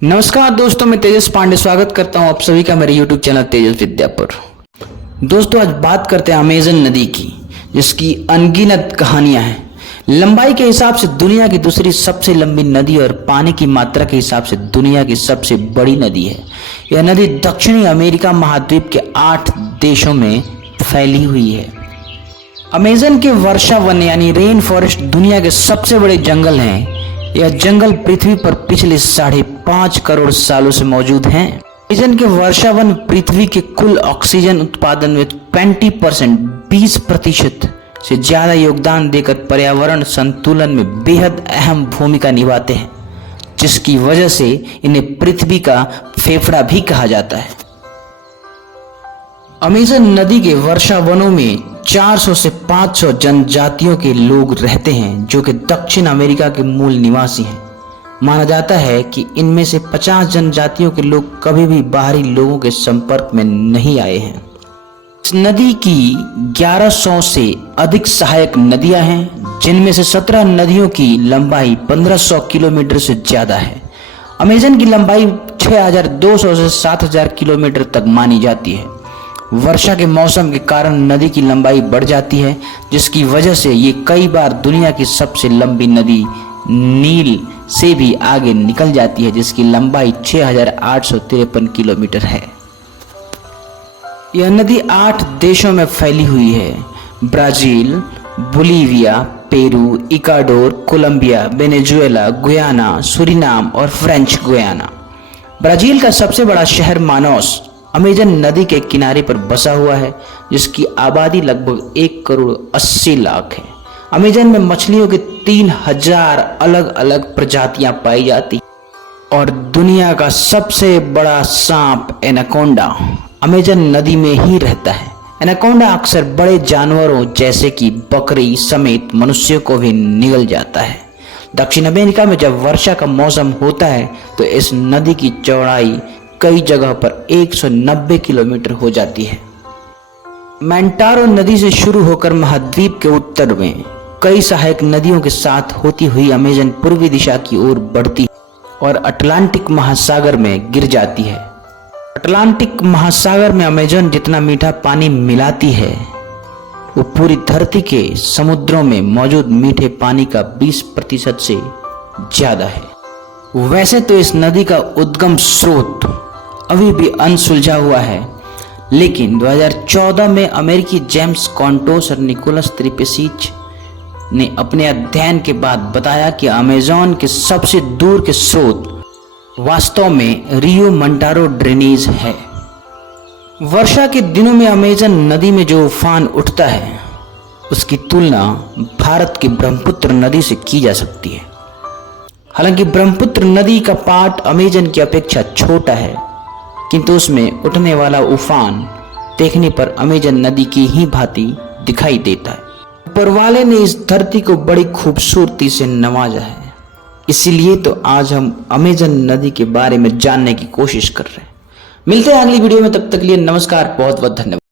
नमस्कार दोस्तों, मैं तेजस पांडे स्वागत करता हूं आप सभी का मेरे YouTube चैनल तेजस विद्या पर। दोस्तों, आज बात करते हैं अमेजन नदी की, जिसकी अनगिनत कहानियां हैं। लंबाई के हिसाब से दुनिया की दूसरी सबसे लंबी नदी और पानी की मात्रा के हिसाब से दुनिया की सबसे बड़ी नदी है। यह नदी दक्षिणी अमेरिका महाद्वीप के 8 देशों में फैली हुई है। अमेजन के वर्षा वन यानी रेन फॉरेस्ट दुनिया के सबसे बड़े जंगल हैं। यह जंगल पृथ्वी पर पिछले 5.5 करोड़ सालों से मौजूद हैं। अमेजन के वर्षा वन पृथ्वी के कुल ऑक्सीजन उत्पादन में 20% से ज्यादा योगदान देकर पर्यावरण संतुलन में बेहद अहम भूमिका निभाते हैं, जिसकी वजह से इन्हें पृथ्वी का फेफड़ा भी कहा जाता है। अमेजन नदी के वर्षा वनों में 400 से 500 जनजातियों के लोग रहते हैं, जो कि दक्षिण अमेरिका के मूल निवासी हैं। माना जाता है कि इनमें से 50 जनजातियों के लोग कभी भी बाहरी लोगों के संपर्क में नहीं आए हैं। इस नदी की 1100 से अधिक सहायक नदियां हैं, जिनमें से 17 नदियों की लंबाई 1500 किलोमीटर से ज्यादा है। अमेजन की लंबाई 6200 से 7000 किलोमीटर तक मानी जाती है। वर्षा के मौसम के कारण नदी की लंबाई बढ़ जाती है, जिसकी वजह से ये कई बार दुनिया की सबसे लंबी नदी नील से भी आगे निकल जाती है, जिसकी लंबाई 6853 किलोमीटर है। यह नदी 8 देशों में फैली हुई है: Brazil, Bolivia, Peru, Ecuador, Colombia, Venezuela, Guyana, Suriname और फ्रेंच गुयाना। ब्राजील का सबसे बड़ा शहर मानौस अमेजन नदी के किनारे पर बसा हुआ है, जिसकी आबादी लगभग 1,80,00,000 है। अमेजन में मछलियों के 3000 अलग अलग प्रजातियां पाई जाती और दुनिया का सबसे बड़ा सांप एनाकोंडा अमेजन नदी में ही रहता है। एनाकोंडा अक्सर बड़े जानवरों जैसे कि बकरी समेत मनुष्यों को भी निगल जाता है। दक्षिण अमेरिका में जब वर्षा का मौसम होता है तो इस नदी की चौड़ाई कई जगह पर 190 किलोमीटर हो जाती है। मैंटारो नदी से शुरू होकर महाद्वीप के उत्तर में कई सहायक नदियों के साथ होती हुई अमेजन पूर्वी दिशा की ओर बढ़ती और अटलांटिक महासागर में गिर जाती है। अटलांटिक महासागर में अमेजन जितना मीठा पानी मिलाती है, वो पूरी धरती के समुद्रों में मौजूद मीठे पानी का 20% से ज्यादा है। वैसे तो इस नदी का उद्गम स्रोत अभी भी अनसुलझा हुआ है, लेकिन 2014 में अमेरिकी जेम्स कॉन्टोस और निकोलस त्रिपेसीच ने अपने अध्ययन के बाद बताया कि अमेज़न के सबसे दूर के स्रोत वास्तव में रियो मंटारो ड्रेनेज है। वर्षा के दिनों में अमेजन नदी में जो उफान उठता है, उसकी तुलना भारत की ब्रह्मपुत्र नदी से की जा सकती है। हालांकि ब्रह्मपुत्र नदी का पाट अमेजन की अपेक्षा छोटा है, किंतु उसमें उठने वाला उफान देखने पर अमेजन नदी की ही भांति दिखाई देता है। ऊपर वाले ने इस धरती को बड़ी खूबसूरती से नवाजा है, इसीलिए तो आज हम अमेजन नदी के बारे में जानने की कोशिश कर रहे हैं। मिलते हैं अगली वीडियो में, तब तक के लिए नमस्कार, बहुत बहुत धन्यवाद।